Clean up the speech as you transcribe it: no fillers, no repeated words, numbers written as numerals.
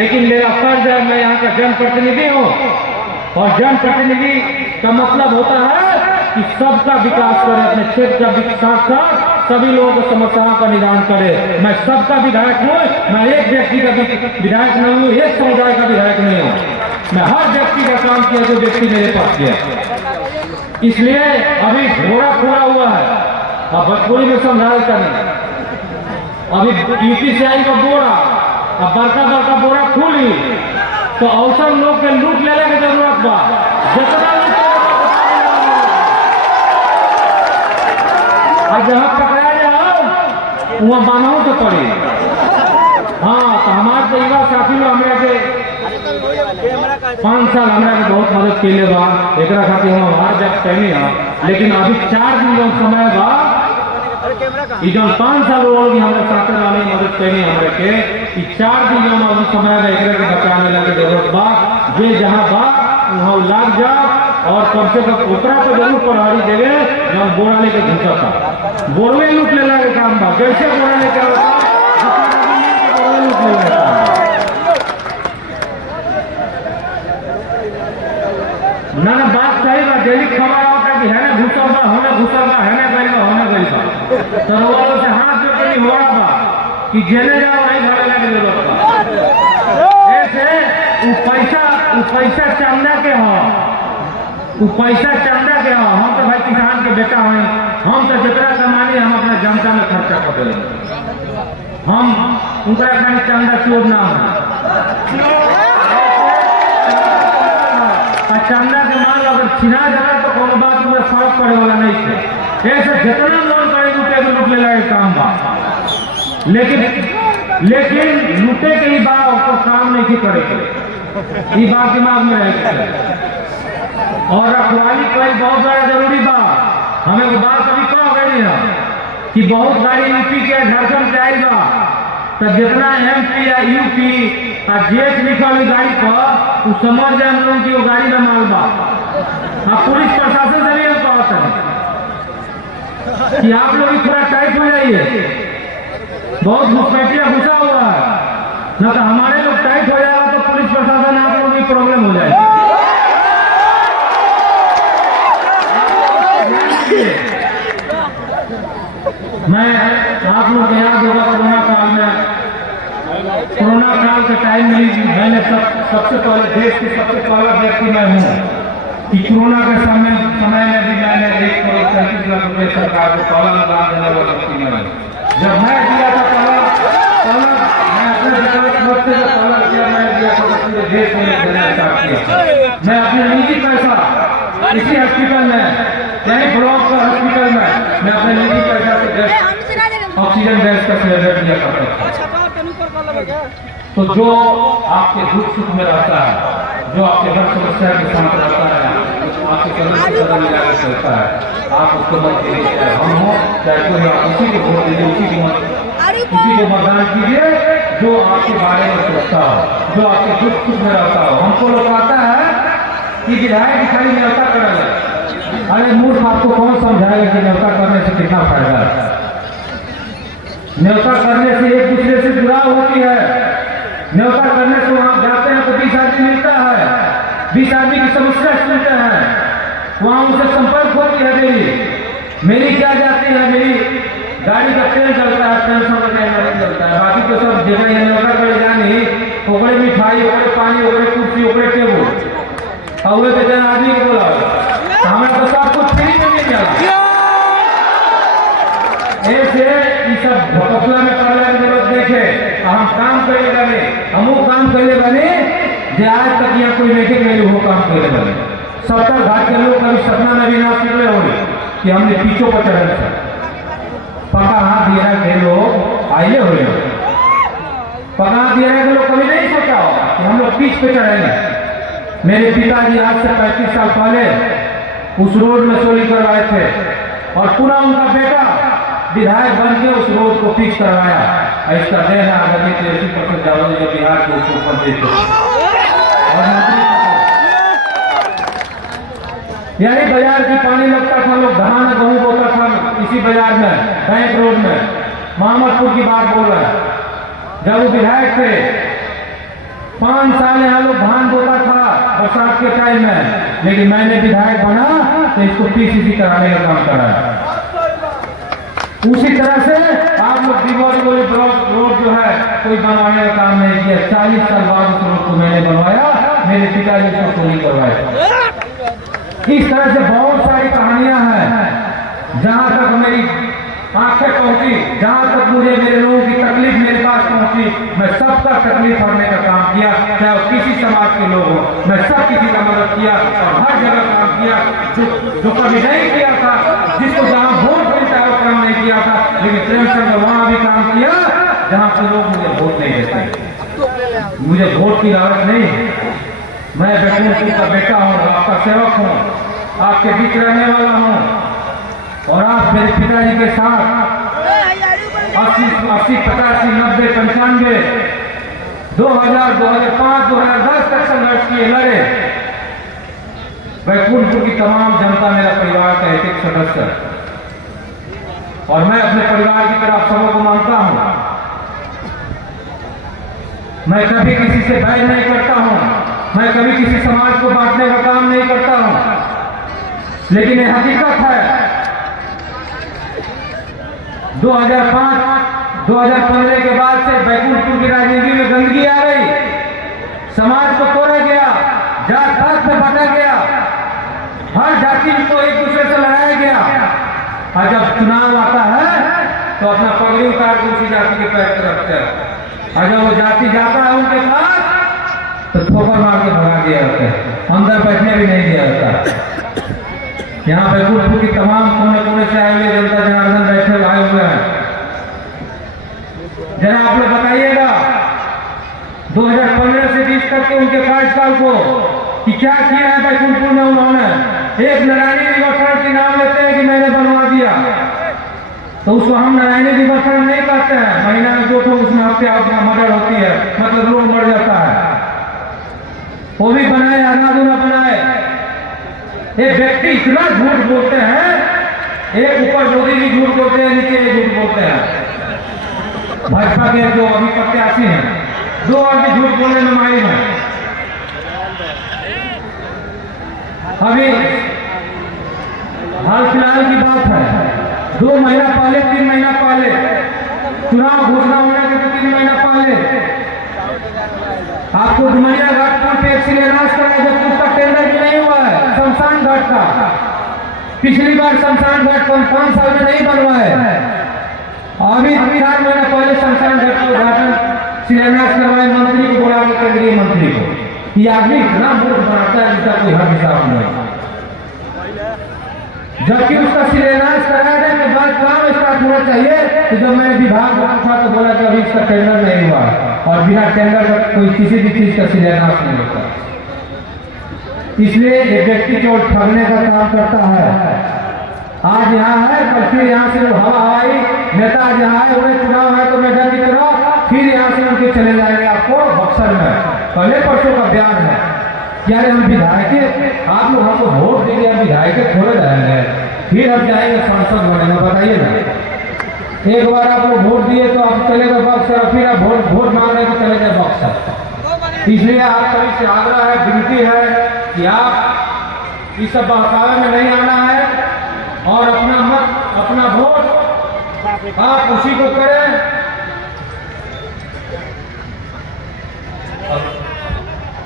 लेकिन मेरा फर्ज है, मैं यहाँ का जनप्रतिनिधि हूँ और जनप्रतिनिधि का मतलब होता है कि सबका विकास करे, अपने क्षेत्र का विकास साथ सभी लोगों को समस्याओं का निदान करे। मैं सबका विधायक हूँ, मैं एक व्यक्ति का विधायक नहीं हूँ, एक समुदाय का विधायक नहीं हूँ। मैं हर व्यक्ति का काम किया जो व्यक्ति मेरे पास किया। इसलिए अभी घोड़ा खोला हुआ है, अब भोजपुरी में समझाए करना। अभी यूपी से आई का बोरा, अब बड़का बड़का बोरा खुली तो अवसर लोग के लूट लेने की जरूरत बा। जितना जहाँ पकड़ा जाओ वहाँ बानहू तो पड़ी। हाँ, तो हमारे तो युवा साथी लोग हमरा के 5 साल हमरा के बहुत मदद के बा, एक खातिर हम हर जगह कहनी है। लेकिन अभी 4 दिन जो समय बा, जो 5 साल लोग हमारे साथ वाले मदद करनी हमारे के 4 दिन जो अभी समय में एक बचाने लगे जरूरत बा। जे जहाँ बा वहाँ लाग जा और कम से कम ओकरा तो जरूर प्रभारी देवे। जब बोरा लेके घुसा था, बोरवे लूट लेला के काम बा। कैसे बोरा लेके लूट लेला ना बात सही बा। डेली खबर आवता कि है ना घुसल बा, होने घुसल बा, है ना गई बा, होने गई बा। तो वो से हाथ जो कहीं हो रहा बा कि जेले जाओ नहीं भरे लगे जरूरत बा। ऐसे वो पैसा चंदा के हो, वो पैसा चंदा के हो। हम तो भाई किसान के बेटा हैं, हम तो जितना कमानी हम अपना जनता में खर्चा कर देंगे। हम उनका खाली चंदा चोर ना हो। चंदा के माल अगर छिना जाए तो कोनो बात में फर्क पड़े वाला नहीं है। ऐसे जितना लोन करे लूटे के लूट ले लगे काम बा। लेकिन लूटे के ही बात उसको काम नहीं करे, ये बात दिमाग में रहे। और रखवाली कोई बहुत बड़ा जरूरी बा। हमें वो बात अभी कह गई है कि बहुत गाड़ी यूपी के झारखंड से आई बा, तो जितना MP या UP और जेठ लिखल गाड़ी पर वो समझ जाए हम लोग कि वो गाड़ी में माल बा। अब पुलिस प्रशासन से भी हम कहते हैं कि आप लोग थोड़ा टाइट हो जाइए, बहुत घुसपैठिया घुसा हुआ है, न तो हमारे लोग टाइट हो जाएगा तो पुलिस प्रशासन आप लोग की प्रॉब्लम हो जाएगी। मैं आप लोग याद होगा कोरोना काल के टाइम में मैंने सबसे पहले देश के सबसे पहला व्यक्ति मैं हूँ कि कोरोना के समय में भी मैंने 1 करोड़ 37 लाख रुपए सरकार को पहला अनुदान देने वाला व्यक्ति मैं हूँ। जब मैं दिया था पहला मैं अपने विकास वर्ष से पहला रुपया मैंने दिया था पूरे देश में देना स्टार्ट किया। मैं अपने निजी पैसा इसी हॉस्पिटल में, कई ब्लॉक का हॉस्पिटल में मैं अपने निजी पैसा से ऑक्सीजन गैस का सिलेंडर दिया करता था। तो जो आपके दुख सुख में रहता है, जो आपके हर समस्या के साथ रहता है, आपके कदम से कदम मिलाकर चलता है, आप उसको मत कीजिए, चाहे हम हो चाहे कोई, आप उसी को वोट दीजिए, उसी को मतदान कीजिए जो आपके बारे में सोचता हो, जो आपके दुख सुख में रहता हो। हमको लोग आता है कि विधायक खाली न्योता करेगा। अरे मूर्ख, आपको कौन समझाएगा कि न्योता करने से कितना फायदा है? न्योता करने से एक दूसरे से जुड़ाव होती है। न्योता करने से वहां जाते हैं तो 20 आदमी मिलता है, 20 आदमी की समस्या सुनते हैं, वहां उनसे संपर्क होती है। मेरी क्या जाती है, मेरी गाड़ी का तेल चलता है, पेंशन का नहीं चलता है, बाकी तो सब जगह न्योता करे जानी, ओकरे मिठाई, ओकरे पानी, ओकरे कुर्सी, ओकरे टेबल और बेचारा आदमी को बोला हमें तो सब कुछ फ्री में मिल जाता। ऐसे सब घोटला में करने की जरूरत देखे, हम काम करे बने, हम काम करे बने जो आज तक यहाँ कोई लेके गए वो काम करे बने। 70 घाट के लोग कभी सपना में भी ना सीखले हो कि हमने पीछों पर चढ़े थे, पका हाथ दिया के लोग आइए हो, पका हाथ दिया के लोग कभी नहीं सोचा होगा कि हम लोग पीछ पे चढ़ेंगे। मेरे पिताजी आज से 35 साल पहले उस रोड में चोरी करवाए थे और पूरा उनका बेटा विधायक बन के उस रोड को फिक्स करवाया। इसका देना अगर 80% जाओगे जो बिहार के ऊपर देते यही बाजार की पानी लगता था, लोग धान गेहूं बोता था इसी बाजार में, बैंक रोड में। मोहम्मदपुर की बात बोल रहा है, जब वो विधायक थे 5 साल यहाँ लोग धान बोता था बरसात के टाइम में, लेकिन मैंने विधायक बना तो इसको पीसीसी कराने का काम कराया। उसी तरह से आप लोग दीवारी रोड जो है कोई बनवाने का काम नहीं किया। 40 साल बाद उस रोड को मैंने बनवाया, मेरे पिताजी उसको चोरी करवाए। इस तरह से बहुत सारी कहानियां हैं। जहां तक मेरी आंखें पहुंची, जहां तक मुझे मेरे लोगों की तकलीफ मेरे पास पहुंची, मैं सबका तकलीफ हरने का काम किया। चाहे वो किसी समाज के लोग हो, मैं सब किसी का मदद किया और हर जगह काम किया। जो कभी नहीं किया था, जिसको जहां वोट मिलता है वो काम नहीं किया था, लेकिन प्रेमचंद वहां भी काम किया जहां पे लोग मुझे वोट नहीं देते। मुझे वोट की लालच नहीं। मैं बैकुंठपुर का बेटा हूँ, आपका सेवक हूँ, आपके बीच रहने वाला हूँ। और आप मेरे पिताजी के साथ 80, 85, 90, 95, 2000, 2005, 2010 तक संघर्ष किए, लड़े। बैकुंठपुर की तमाम जनता मेरा परिवार का एक सदस्य है और मैं अपने परिवार की तरह आप सबों को मानता हूं। मैं कभी किसी से बैर नहीं करता हूं, मैं कभी किसी समाज को बांटने का काम नहीं करता हूं, लेकिन यह हकीकत है 2005-2015 के बाद से बैकुंठपुर की राजनीति में गंदगी आ गई, समाज को तोड़ा गया, जात पात में बांटा गया, हर जाति को एक दूसरे से लड़ाया गया। और जब चुनाव आता है तो अपना पगड़ी उतार के उसी जाति के पैर पर रखते हैं, और जब वो जाति जाता है उनके पास तो ठोकर मार के भगा दिया जाता है, अंदर बैठने भी नहीं दिया जाता। यहाँ बैकुंठपुर की तमाम कोने कोने से आए हुए जनता जनार्दन बैठे आए हुए हैं। जरा आप लोग बताइएगा 2015 से 20 तक के उनके कार्यकाल को कि क्या किया है बैकुंठपुर में उन्होंने। एक नारायणी रिवरफ्रंट के नाम लेते हैं कि मैंने बनवा दिया, तो उसको हम नारायणी रिवरफ्रंट नहीं कहते हैं। महीना में 2 उसमें हफ्ते मर्डर होती है, मतलब लोग मर जाता है। वो भी बनाए, अनाधुना बनाए। ये व्यक्ति इतना झूठ बोलते हैं, एक ऊपर मोदी जी झूठ बोलते हैं, नीचे झूठ बोलते हैं। भाजपा के जो अभी प्रत्याशी हैं, 2 आदमी झूठ बोलने में माहिर हैं। अभी हाल फिलहाल की बात है, 2 महीना पहले, 3 महीना पहले, चुनाव घोषणा होने के 3 महीना पहले आपको डुमरिया घाट पुल पे एक शिलान्यास कराया, जबकि उसका टेंडर भी नहीं हुआ है। शमशान घाट का पिछली बार शमशान घाट 5 साल में नहीं बनवा है। अभी 4 महीना पहले शमशान घाट का उद्घाटन शिलान्यास करवाए, मंत्री को बुला के, केंद्रीय मंत्री को। ये आदमी इतना मूर्ख बनाता है जिसका कोई हद हिसाब नहीं। जबकि उसका शिलान्यास कराने के बाद काम स्टार्ट होना चाहिए। तो जब मैंने विभाग था तो बोला कि अभी इसका टेंडर नहीं हुआ, और बिना टेंडर का कोई किसी भी चीज का शिलान्यास नहीं होता। इसलिए एक व्यक्ति केवल ठगने का काम करता है। आज यहाँ है, कल फिर यहाँ से हवाई नेता आज यहाँ है, उन्हें चुनाव है तो मेडल की तरह फिर यहाँ से उनके चले जाएंगे आपको बक्सर में। पहले परसों का बयान है कि यार हम विधायक, आप लोग हमको वोट देंगे, हम विधायक थोड़े जाएंगे, फिर हम जाएंगे सांसद बनेंगे। बताइए ना, एक बार आप लोग वोट दिए तो आप चले गए बक्सर, फिर आप वोट मांगने को चले गए बक्सर। इसलिए आप सभी से आग्रह है, विनती है कि आप इस सब बहकावे में नहीं आना है और अपना मत, अपना वोट आप उसी को करें